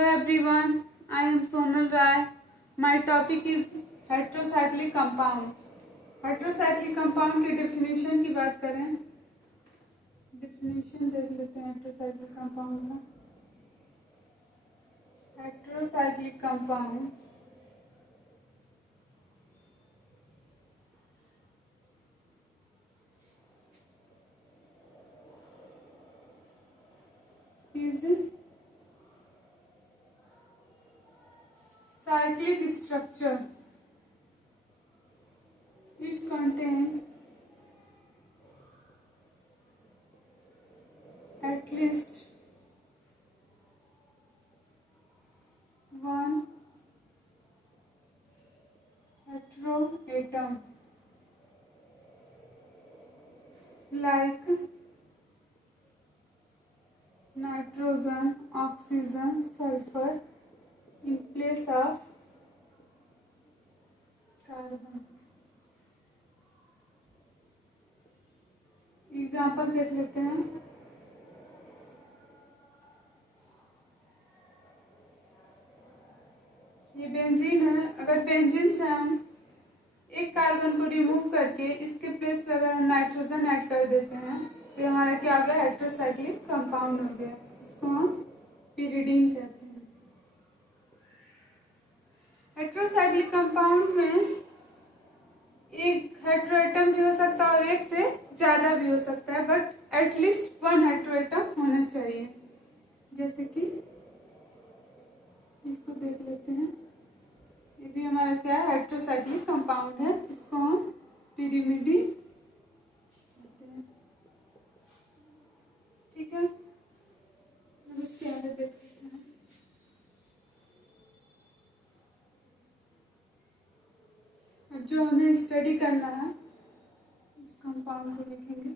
Hello everyone, I am Sonal Rai. My topic is heterocyclic compound. Heterocyclic compound की definition की बात करें, definition देख लेते हैं हेट्रोसाइक्लिक कंपाउंड का। Heterocyclic compound is cyclic structure. It contains at least one heteroatom like nitrogen, oxygen, sulfur in place of carbon. Example देख लेते हैं। ये बेंजीन है। अगर बेंजीन से हम एक कार्बन को रिमूव करके इसके प्लेस पे अगर हम नाइट्रोजन ऐड कर देते हैं तो हमारा क्या आ गया, हेट्रोसाइक्लिक कंपाउंड हो गया, इसको हम पिरिडीन कहते हैं। हेट्रोसाइक्लिक कंपाउंड में एक हेट्रोएटम भी हो सकता है और एक से ज्यादा भी हो सकता है, बट एटलीस्ट वन हेट्रोएटम होना चाहिए। जैसे कि इसको देख लेते हैं, ये भी हमारा क्या है, हेट्रोसाइक्लिक कंपाउंड है, जिसको हम पिरिमिडीन कहते हैं। ठीक है, अब इसके आगे देख लेते हैं। जो हमें स्टडी करना है उस कंपाउंड को लिखेंगे।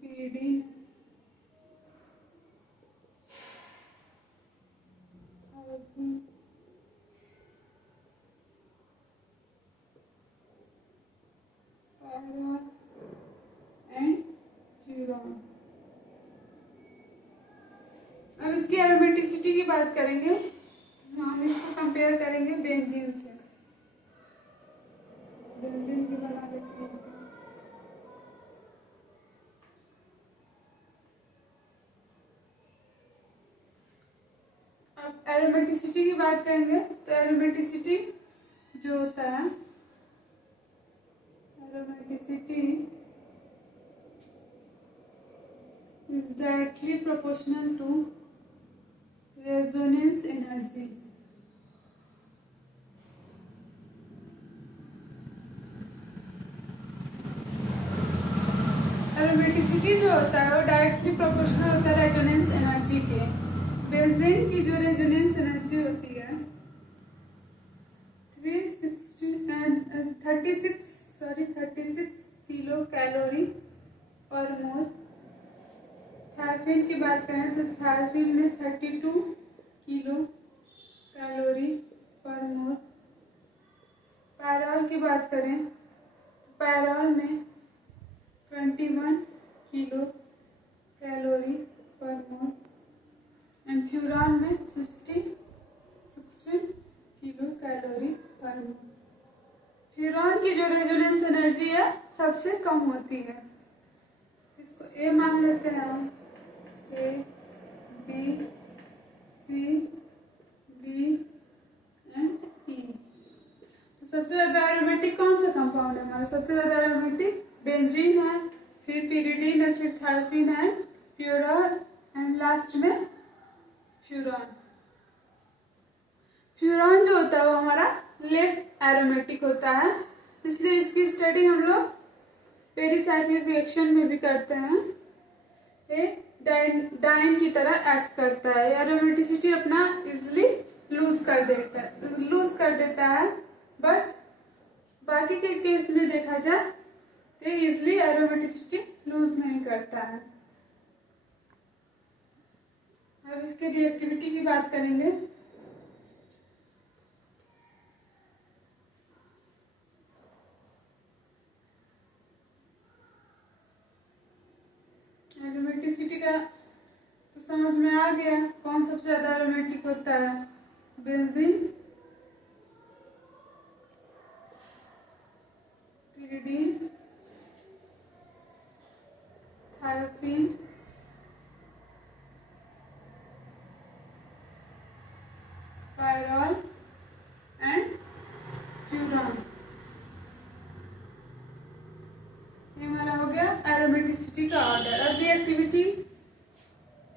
Pyridine, and furan. अब इसकी एरोमेटिसिटी की बात करेंगे, हम इसको कंपेयर करेंगे बेंजीन से। बेंजीन की बना देते हैं। अब एरोमेटिसिटी की बात करेंगे तो एरोमेटिसिटी जो होता है, aromaticity is directly proportional to resonance energy. Aromaticity जो होता है वो डायरेक्टली प्रोपोर्शनल होता है रेजोनेंस एनर्जी के। बेंजीन की जो रेजोनेंस एनर्जी होती है 36 किलो कैलोरी पर मोल। थायरफिन की बात करें तो थायरफिन में 32 किलो कैलोरी पर मोल। पैरॉल की बात करें, पैरॉल में 21 किलो कैलोरी पर मोल एंड फ्यूरॉन में 16 किलो कैलोरी पर मोल। फ्यूरॉन की जो रेजोनेंस एनर्जी है सबसे कम होती है, इसको ए मान लेते हैं हम, A B C B and E. तो सबसे ज्यादा एरोमेटिक कौन सा कंपाउंड है हमारा? सबसे ज्यादा एरोमेटिक बेंजीन है, फिर पिरिडीन है, फिर थायरफिन है, फ्यूरॉन एंड लास्ट में फ्यूरॉन। फ्यूरॉन जो होता है वो हमारा लेस एरोमेटिक होता है, इसलिए इसकी स्टडी हम लोग पेरिसाइक्लिक रिएक्शन में भी करते हैं। ए डाइन की तरह एक्ट करता है। एरोमेटिसिटी अपना इजिली लूज कर देता है, बट बाकी के केस में देखा जाए तो इजिली एरोमेटिसिटी लूज नहीं करता है। अब इसके रिएक्टिविटी की बात करेंगे। एरोमेटिसिटी का तो समझ में आ गया, कौन सबसे ज्यादा एरोमेटिक होता है। Benzene, pyridine, thiopene, pyrrole and furan. ये हमारा हो गया एरोमेटिसिटी का ऑर्डर। अब रिएक्टिविटी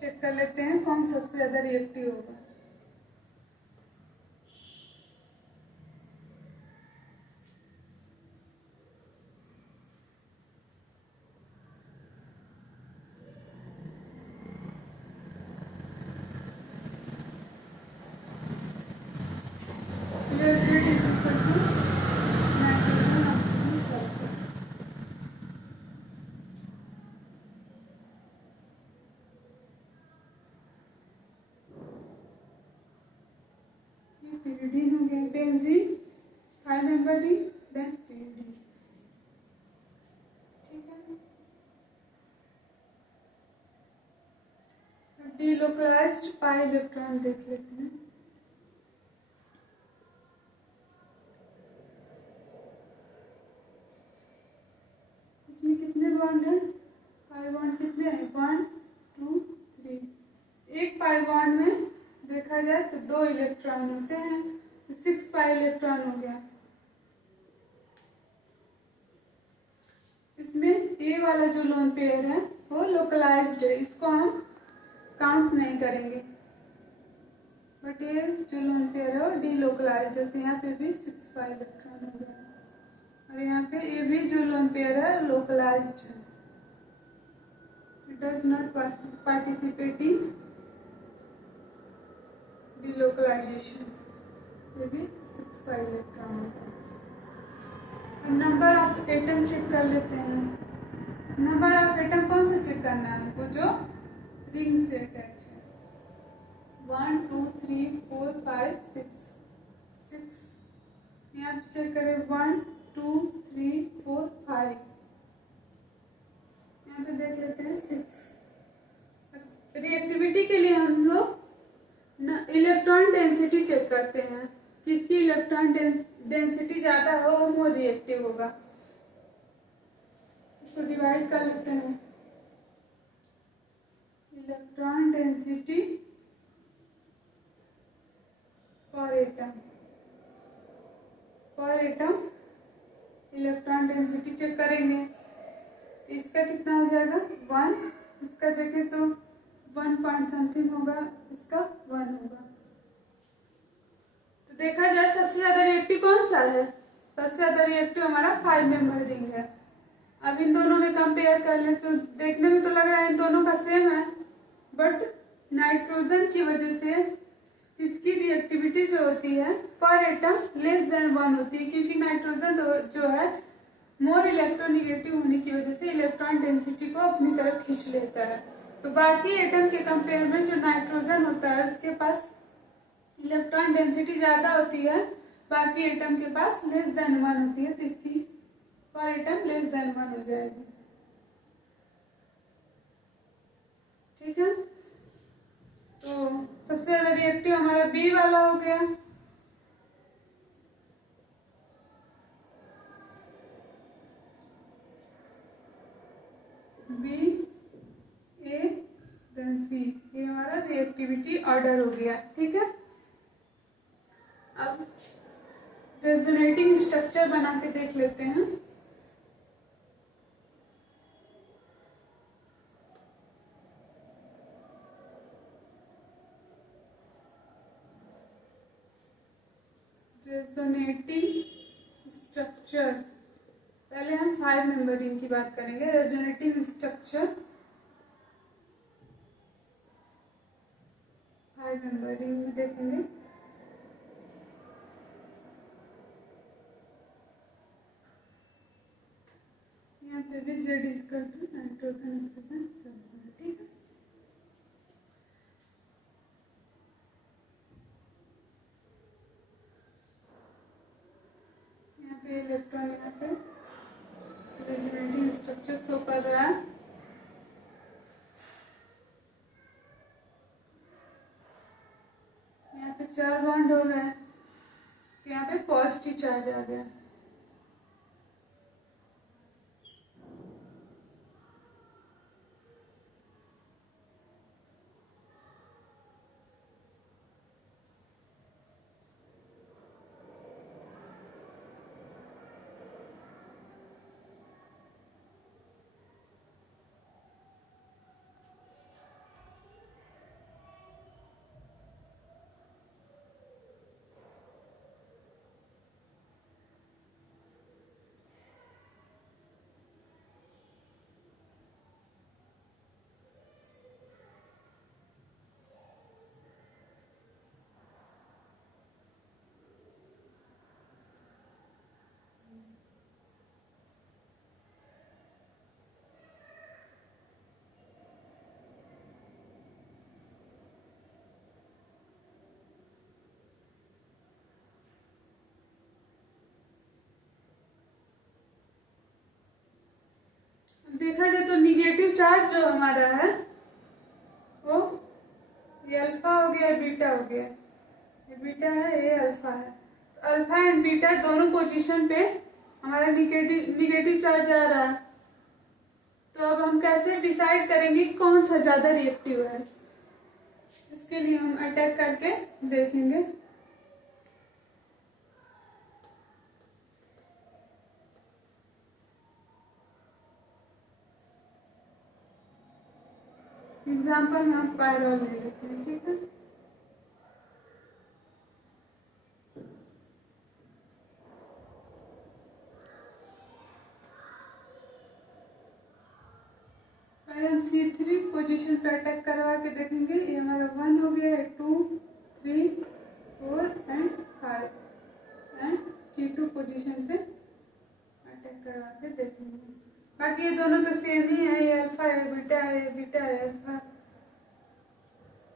चेक कर लेते हैं, कौन सबसे ज्यादा रिएक्टिव होगा। pyridine हो गया, benzene 5 member ring, then pyridine। ठीक है, डिलोकलाइज्ड पाई इलेक्ट्रॉन देख लेते हैं। इसमें कितने बॉन्ड है? पाई बॉन्ड कितने हैं? 1 2 3। एक पाई बॉन्ड में देखा जाए तो 2 इलेक्ट्रॉन होते हैं, तो 6 पाई इलेक्ट्रॉन हो गया। इसमें ए वाला जो लोन पेयर है वो लोकलाइज्ड है, इसको हम काउंट नहीं करेंगे, बट ये जो लोन पेयर है वो डीलोकलाइज्ड है, तो यहाँ पे भी 6 पाई इलेक्ट्रॉन हो गया। और यहाँ पे ये भी जो लोन पेयर है लोकलाइज्ड है, it does not participate in delocalisation, ये भी 6 पाई इलेक्ट्रॉन होता है। अब नंबर ऑफ एटम चेक कर लेते हैं। नंबर ऑफ एटम कौन सा चेक करना है हमको? जो रिंग से अटैच है। 1 2 3 4 5 6। यहाँ पे चेक करें 1 2 3 4 5। यहाँ पे देख लेते हैं 6। रिएक्टिविटी के लिए हम लोग इलेक्ट्रॉन डेंसिटी चेक करते हैं, किसकी इलेक्ट्रॉन डेंसिटी ज्यादा हो वो मोर रिएक्टिव होगा। इसको डिवाइड कर लेते हैं। इलेक्ट्रॉन डेंसिटी पर एटम इलेक्ट्रॉन डेंसिटी चेक करेंगे, तो इसका कितना हो जाएगा? 1। इसका देखें तो 1 पॉइंट समथिंग होगा, इसका 1 होगा। तो देखा जाए सबसे ज्यादा रिएक्टिव कौन सा है? सबसे ज्यादा रिएक्टिव हमारा 5 मेंबर रिंग है। अब इन दोनों में कंपेयर कर ले तो देखने में तो लग रहा है इन दोनों का सेम है, बट नाइट्रोजन की वजह से इसकी रिएक्टिविटी जो होती है पर एटम लेस देन 1 होती है, क्योंकि नाइट्रोजन जो है मोर इलेक्ट्रोनिगेटिव होने की वजह से इलेक्ट्रॉन डेंसिटी को अपनी तरफ खींच लेता है। तो बाकी एटम के कंपेयर में जो नाइट्रोजन होता है उसके पास इलेक्ट्रॉन डेंसिटी ज्यादा होती है, बाकी एटम के पास लेस देन 1 होती है, तो इसकी पर एटम लेस देन 1 हो जाएगी। ठीक है, तो सबसे ज्यादा रिएक्टिव हमारा बी वाला हो गया। बी ए देन सी, ये हमारा रिएक्टिविटी ऑर्डर हो गया। ठीक है, अब रेजोनेटिंग स्ट्रक्चर बना के देख लेते हैं। रेजोनेटिंग स्ट्रक्चर, पहले हम 5 मेंबर रिंग की बात करेंगे। रेजोनेटिंग स्ट्रक्चर मेंबरिंग में देखेंगे। यहाँ पे भी Z equal to nitrogen oxygen sulphur, ठीक है। यहाँ पे इलेक्ट्रॉन यहाँ पे रेजोनेटिंग स्ट्रक्चर शो कर रहा है। यहाँ पे 4 बॉन्ड हो गए, यहाँ पे पॉजिटिव चार्ज आ गया। देखा जाए तो निगेटिव चार्ज जो हमारा है वो ये अल्फा हो गया, बीटा हो गया। ये बीटा है, ये अल्फा है। तो अल्फा एंड बीटा दोनों पोजीशन पे हमारा निगेटिव चार्ज आ रहा है। तो अब हम कैसे डिसाइड करेंगे कौन सा ज्यादा रिएक्टिव है? इसके लिए हम अटैक करके देखेंगे। एग्जाम्पल में हम पायरोल ले लेते हैं, ठीक है। पहले हम C3 पोजीशन पे अटैक करवा के देखेंगे। ये हमारा 1 हो गया है, 2, 3, 4 एंड 5 एंड C2 पोजीशन पे अटैक करवा के देखेंगे। बाकी ये दोनों तो सेम ही है, ये अल्फा है, बीटा है, बीटा है, अल्फा।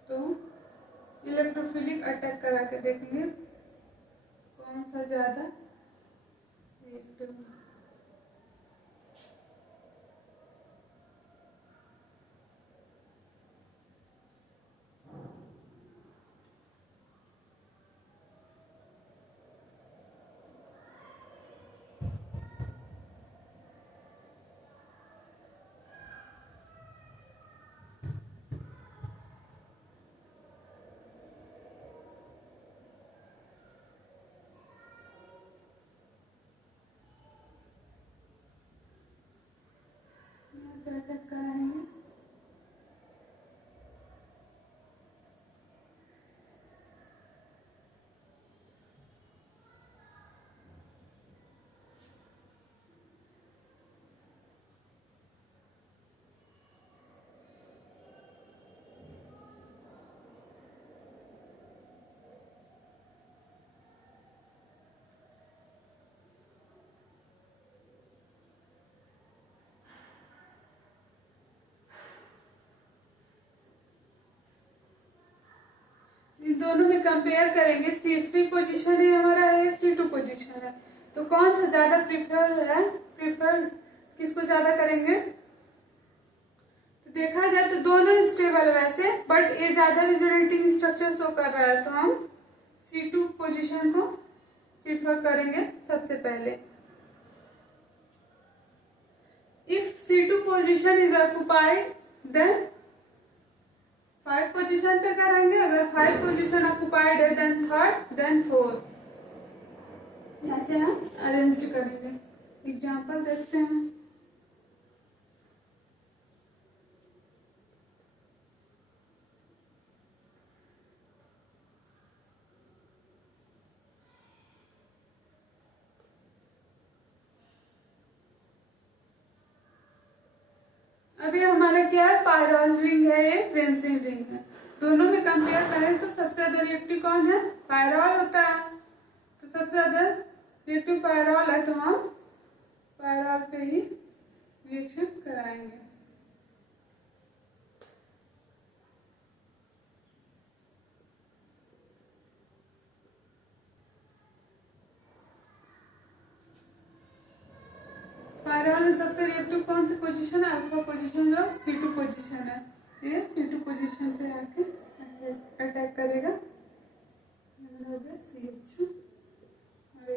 तो इलेक्ट्रोफिलिक अटैक करा के देखेंगे कौन सा ज्यादा रिएक्टिव है। अटैक कराएंगे। इन दोनों में कंपेयर करेंगे। C3 पोजीशन है हमारा, है C2 पोजीशन है, तो कौन सा ज्यादा प्रीफर किसको ज्यादा करेंगे? तो देखा जाए तो दोनों स्टेबल वैसे, बट ये ज्यादा रेजोनेटिंग स्ट्रक्चर शो कर रहा है, तो हम C2 पोजीशन को प्रीफर करेंगे सबसे पहले। If C2 position is occupied then 5 position पे करेंगे। अगर 5 पोजीशन ऑक्युपाइड है देन 3rd देन 4th, ऐसे हम अरेंज करेंगे। एग्जांपल देखते हैं। अभी हमारा क्या है, पायरोल रिंग है, ये बेंजीन रिंग है। दोनों में कंपेयर करें तो सबसे ज्यादा रिएक्टिव कौन है? पायरॉल होता है। तो सबसे ज्यादा रिएक्टिव पायरॉल है, तो हम पायरॉल पे ही रिएक्शन कराएंगे। पायरॉल में सबसे रिएक्टिव कौन सी पोजीशन है? अल्फा पोजीशन, जो C2 पोजीशन है। ये C2 पोजीशन पे आके अटैक करेगा। CH और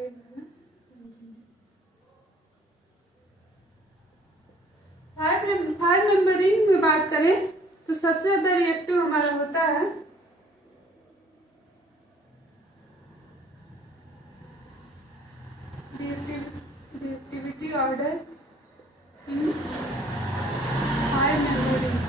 ये फाइव मेंबरिंग में बात करें तो सबसे ज्यादा रिएक्टिव हमारा होता है reactivity order in five membered.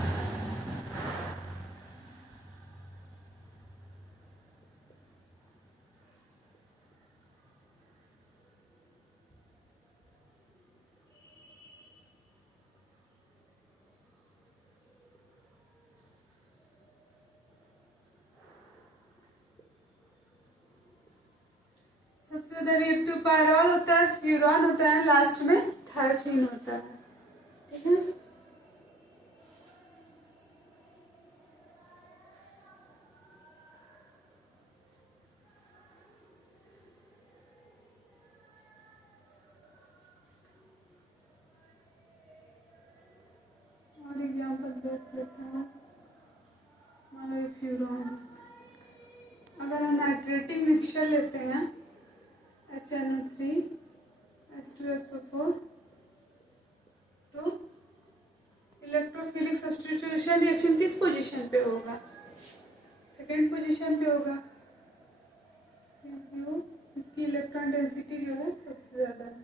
सबसे ज्यादा रिएक्टिव पायरॉल होता है, फ्यूरॉन होता है, लास्ट में थायोफिन होता है। ठीक है, और एग्जाम्पल देख लेते हैं। फ्यूरॉन, अगर हम नाइट्रेटिक मिक्सचर लेते हैं HNO3 H2SO4, तो इलेक्ट्रोफिलिक सब्स्टिट्यूशन रिएक्शन किस पोजीशन पे होगा? सेकेंड पोजीशन पे होगा, क्योंकि इसकी इलेक्ट्रॉन डेंसिटी जो है सबसे ज्यादा है।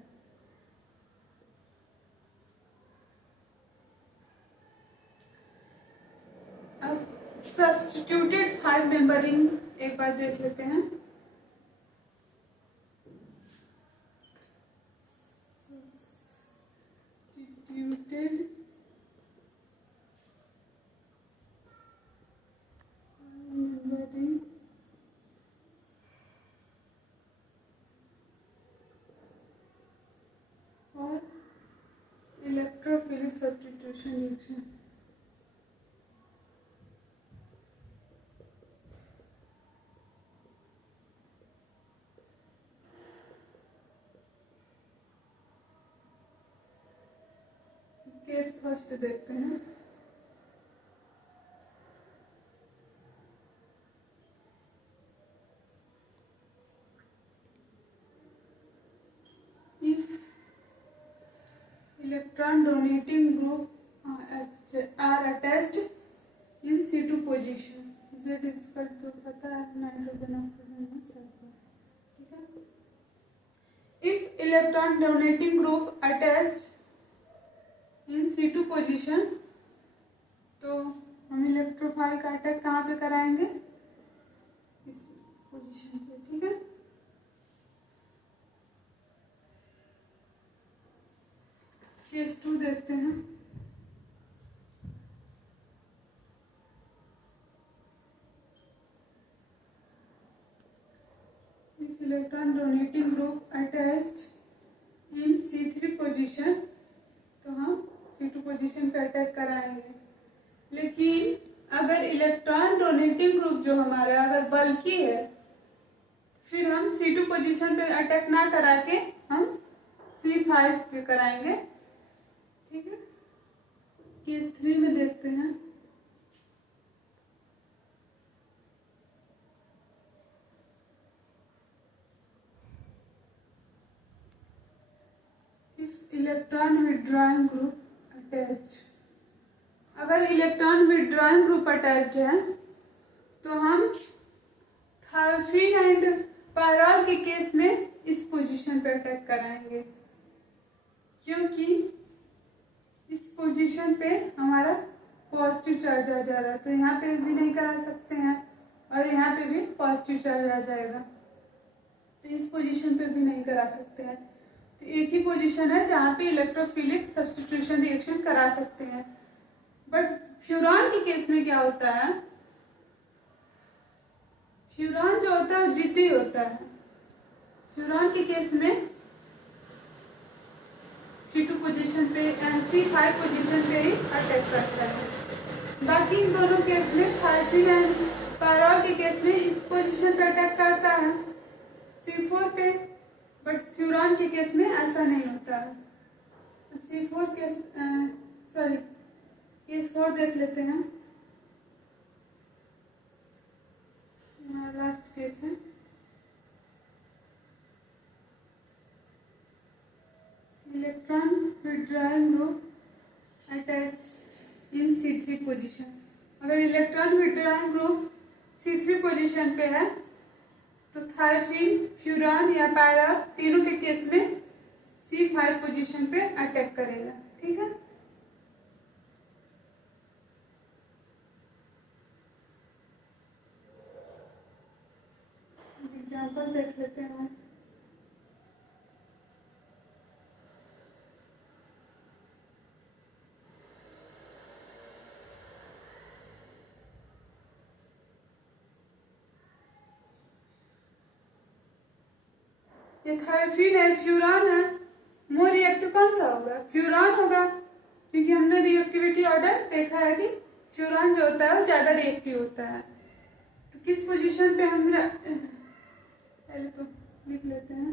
अब सब्स्टिट्यूटेड फाइव मेंबरिंग एक बार देख लेते हैं। सब्स्टिट्यूटेड मेंबरिंग और electrophilic substitution reaction. Case first देखते हैं। If electron donating group are attached in C2 position, Z इसका तो पता है, नाइट्रोजन ऑक्सीजन में सल्फर। ठीक है, if electron donating group attached in C2 position, तो हम इलेक्ट्रोफाइल का अटैक कहाँ पे कराएंगे? इस पोजीशन पे। ठीक है, केस 2 देखते हैं। इलेक्ट्रॉन डोनेटिंग ग्रुप अटैच्ड इन C3 पोजीशन, तो हम C2 पोजीशन पे अटैक कराएंगे। लेकिन अगर इलेक्ट्रॉन डोनेटिंग ग्रुप जो हमारा अगर बल्कि है, फिर हम C2 पोजीशन पे अटैक ना करा के हम C5 पे कराएंगे। ठीक है, केस 3 में देखते हैं। इलेक्ट्रॉन विड्रॉइंग ग्रुप अटैच्ड, अगर इलेक्ट्रॉन विड्रॉइंग ग्रुप अटैच्ड है तो हम थायोफिन एंड पायरॉल के केस में इस पोजीशन पे अटैक कराएंगे, क्योंकि इस पोजीशन पे हमारा पॉजिटिव चार्ज आ जा रहा है। तो यहाँ पे भी नहीं करा सकते हैं और यहाँ पे भी पॉजिटिव चार्ज आ जाएगा, तो इस पोजीशन पे भी नहीं करा सकते हैं। तो एक ही पोजीशन है जहाँ पे इलेक्ट्रोफिलिक सब्स्टिट्यूशन रिएक्शन करा सकते हैं। बट फ्यूरॉन के केस में क्या होता है, फ्यूरान जो होता है वो जिद्दी होता है। फ्यूरान के केस में C2 पोजीशन पे C5 पोजीशन पे ही अटैक करता है। बाकी इन दोनों केस में थायफिन एंड पैरॉल के केस में इस पोजीशन पे अटैक करता है C4 पे, बट फ्यूरान के केस में ऐसा नहीं होता है। अब C4 केस केस 4 देख लेते हैं। लास्ट केस है। Electron withdrawing group attach in C3 position. अगर electron withdrawing group C3 position पे है तो थायफिन, फ्यूरान या पैरा तीनों के केस में C5 पोजीशन पे अटैक करेगा। ठीक है, एग्जाम्पल देख लेते हैं। ये थायफिन है, फ्यूरान है, मोर रिएक्टिव कौन सा होगा? फ्यूरान होगा, क्योंकि हमने रिएक्टिविटी ऑर्डर देखा है कि फ्यूरान जो होता है वो ज्यादा रिएक्टिव होता है। तो किस पोजीशन पे हम पहले तो लिख लेते हैं।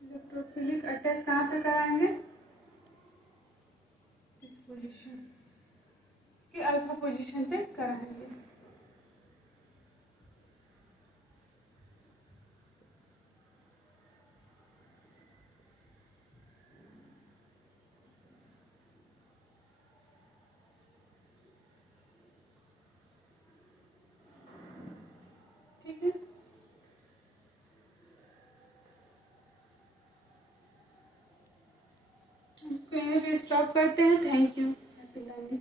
इलेक्ट्रोफिलिक अटैक कहाँ पे कराएंगे? इस पोजीशन के अल्फा पोजीशन पे कराएंगे। ठीक है, इसको यहीं पे स्टॉप करते हैं। Thank you, happy learning.